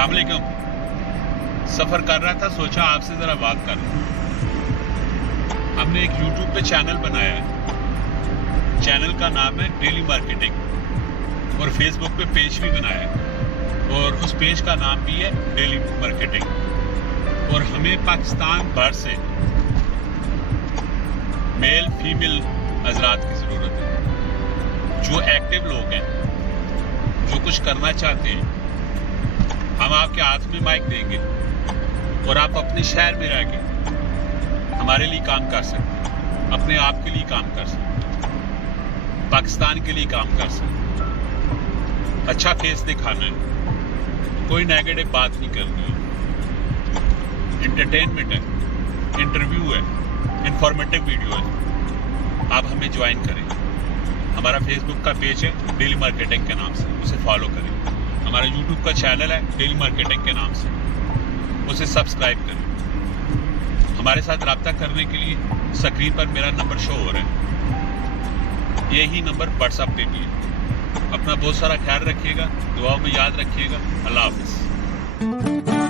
अस्सलाम वालेकुम। सफ़र कर रहा था, सोचा आपसे ज़रा बात कर लूं। हमने एक YouTube पे चैनल बनाया है। चैनल का नाम है डेली मार्केटिंग और फेसबुक पे पेज भी बनाया है और उस पेज का नाम भी है डेली मार्केटिंग। और हमें पाकिस्तान भर से मेल फीमेल हजरात की ज़रूरत है जो एक्टिव लोग हैं, जो कुछ करना चाहते हैं। हम आपके हाथ में माइक देंगे और आप अपने शहर में रह के हमारे लिए काम कर सकते हैं, अपने आप के लिए काम कर सकते हैं, पाकिस्तान के लिए काम कर सकते हैं। अच्छा फेस दिखाना है, कोई नेगेटिव बात नहीं करनी है। एंटरटेनमेंट है, इंटरव्यू है, इंफॉर्मेटिव वीडियो है। आप हमें ज्वाइन करें। हमारा फेसबुक का पेज है डेली मार्केटिंग के नाम से, उसे फॉलो करें। हमारा यूट्यूब का चैनल है डेली मार्केटिंग के नाम से, उसे सब्सक्राइब करें। हमारे साथ रब्ता करने के लिए स्क्रीन पर मेरा नंबर शो हो रहा है, यही नंबर व्हाट्सएप पे भी है। अपना बहुत सारा ख्याल रखिएगा, दुआओं में याद रखिएगा। अल्लाह हाफिज़।